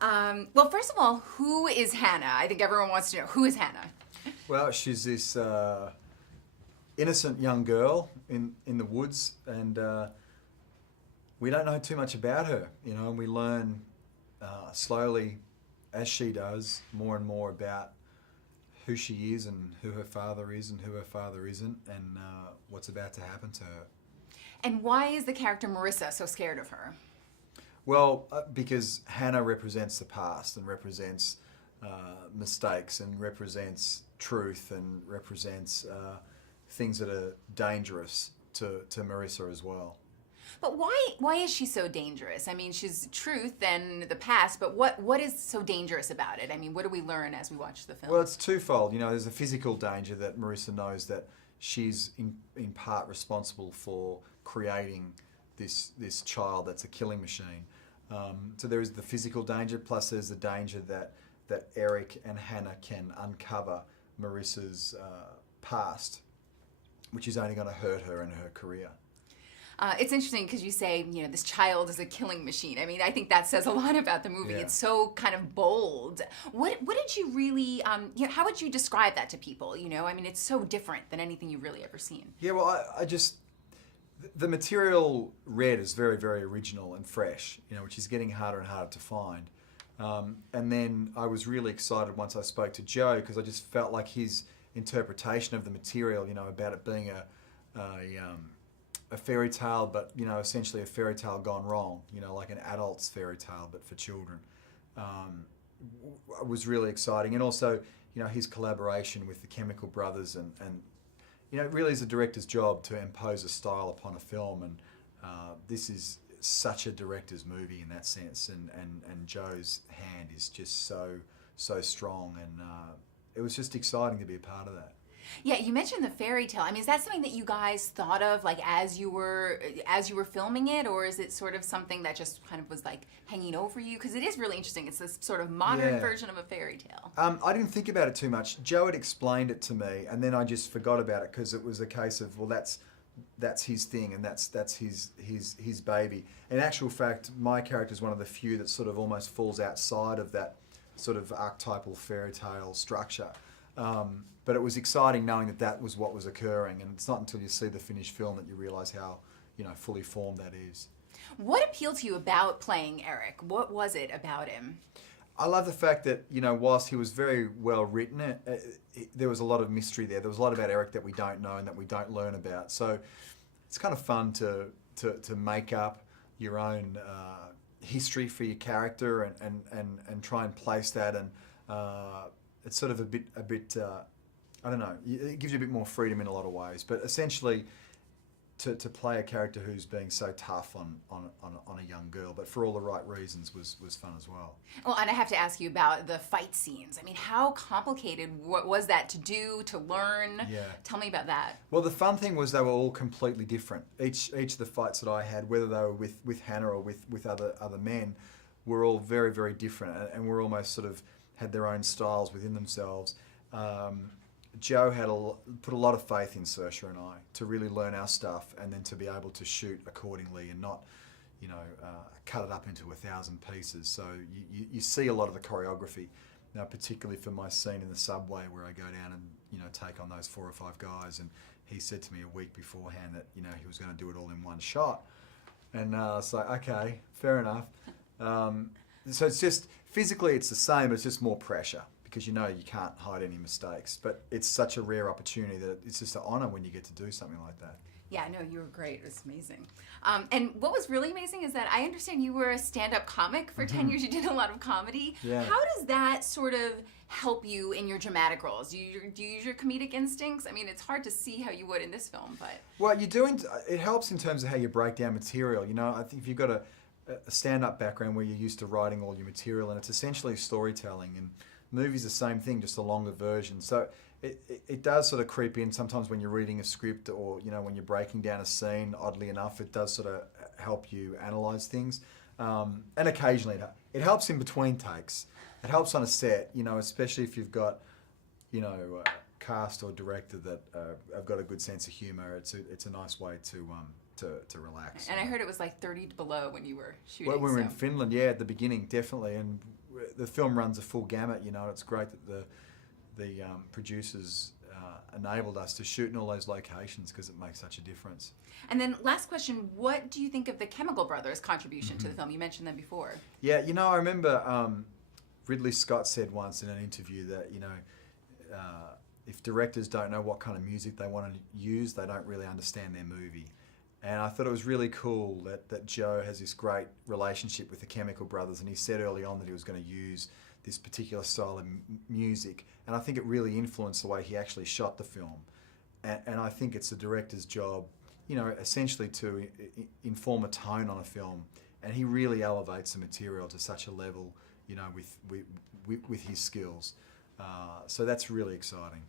Well, first of all, who is Hanna? I think everyone wants to know, who is Hanna? Well, she's this innocent young girl in the woods, and we don't know too much about her, and we learn slowly, as she does, more and more about who she is and who her father is and who her father isn't, and what's about to happen to her. And why is the character Marissa so scared of her? Well, because Hanna represents the past and represents mistakes and represents truth and represents things that are dangerous to Marissa as well. But why is she so dangerous? I mean, she's truth and the past, but what is so dangerous about it? I mean, what do we learn as we watch the film? Well, it's twofold. There's a physical danger that Marissa knows that she's in part responsible for creating this child that's a killing machine. So there is the physical danger, plus there's the danger that Eric and Hanna can uncover Marissa's past, which is only going to hurt her in her career. It's interesting because you say, this child is a killing machine. I mean, I think that says a lot about the movie. Yeah. It's so kind of bold. What did you really, how would you describe that to people? I mean, it's so different than anything you've really ever seen. Yeah, well, I just, the material read is very, very original and fresh, which is getting harder and harder to find. And then I was really excited once I spoke to Joe, because I just felt like his interpretation of the material, about it being a fairy tale, but essentially a fairy tale gone wrong, like an adult's fairy tale but for children, was really exciting. And also, his collaboration with the Chemical Brothers, and it really is a director's job to impose a style upon a film, and this is such a director's movie in that sense, and Joe's hand is just so strong, and it was just exciting to be a part of that. Yeah, you mentioned the fairy tale. I mean, is that something that you guys thought of, like, as you were filming it, or is it sort of something that just kind of was like hanging over you? Because it is really interesting. It's this sort of modern version of a fairy tale. I didn't think about it too much. Joe had explained it to me, and then I just forgot about it because it was a case of, well, that's his thing, and that's his baby. In actual fact, my character is one of the few that sort of almost falls outside of that sort of archetypal fairy tale structure. But it was exciting knowing that was what was occurring, and it's not until you see the finished film that you realise how fully formed that is. What appealed to you about playing Eric? What was it about him? I love the fact that whilst he was very well written, there was a lot of mystery there. There was a lot about Eric that we don't know and that we don't learn about. So it's kind of fun to make up your own history for your character and try and place that, and it's sort of a bit I don't know, it gives you a bit more freedom in a lot of ways, but essentially to play a character who's being so tough on a young girl, but for all the right reasons, was fun as well. Well, and I have to ask you about the fight scenes. I mean, how complicated was that to do, to learn? Yeah. Tell me about that. Well, the fun thing was they were all completely different. Each of the fights that I had, whether they were with Hanna or with other men, were all very, very different, and were almost sort of had their own styles within themselves. Joe had put a lot of faith in Saoirse and I to really learn our stuff, and then to be able to shoot accordingly and not, cut it up into 1,000 pieces. So you see a lot of the choreography, now particularly for my scene in the subway where I go down and take on those 4 or 5 guys. And he said to me a week beforehand that he was going to do it all in one shot, and it's like, okay, fair enough. So it's just physically it's the same, but it's just more pressure, because you can't hide any mistakes. But it's such a rare opportunity that it's just an honour when you get to do something like that. Yeah, no, you were great. It was amazing. And what was really amazing is that I understand you were a stand-up comic for 10 years. You did a lot of comedy. Yeah. How does that sort of help you in your dramatic roles? Do you use your comedic instincts? I mean, it's hard to see how you would in this film, but... Well, it helps in terms of how you break down material. I think if you've got a stand-up background where you're used to writing all your material, and it's essentially storytelling, and movies the same thing, just a longer version. So it does sort of creep in sometimes when you're reading a script, or when you're breaking down a scene. Oddly enough, it does sort of help you analyse things, and occasionally it helps in between takes. It helps on a set, especially if you've got a cast or director that have got a good sense of humour. It's a nice way to relax. And I heard it was like 30 below when you were shooting. Well, we were in Finland, at the beginning, definitely, and the film runs a full gamut. You know, it's great that the producers enabled us to shoot in all those locations because it makes such a difference. And then last question, what do you think of the Chemical Brothers' contribution to the film? You mentioned them before. Yeah, you know, I remember Ridley Scott said once in an interview that, you know, if directors don't know what kind of music they want to use, they don't really understand their movie. And I thought it was really cool that Joe has this great relationship with the Chemical Brothers, and he said early on that he was going to use this particular style of music, and I think it really influenced the way he actually shot the film. And I think it's the director's job, you know, essentially to inform a tone on a film, and he really elevates the material to such a level, you know, with his skills. So that's really exciting.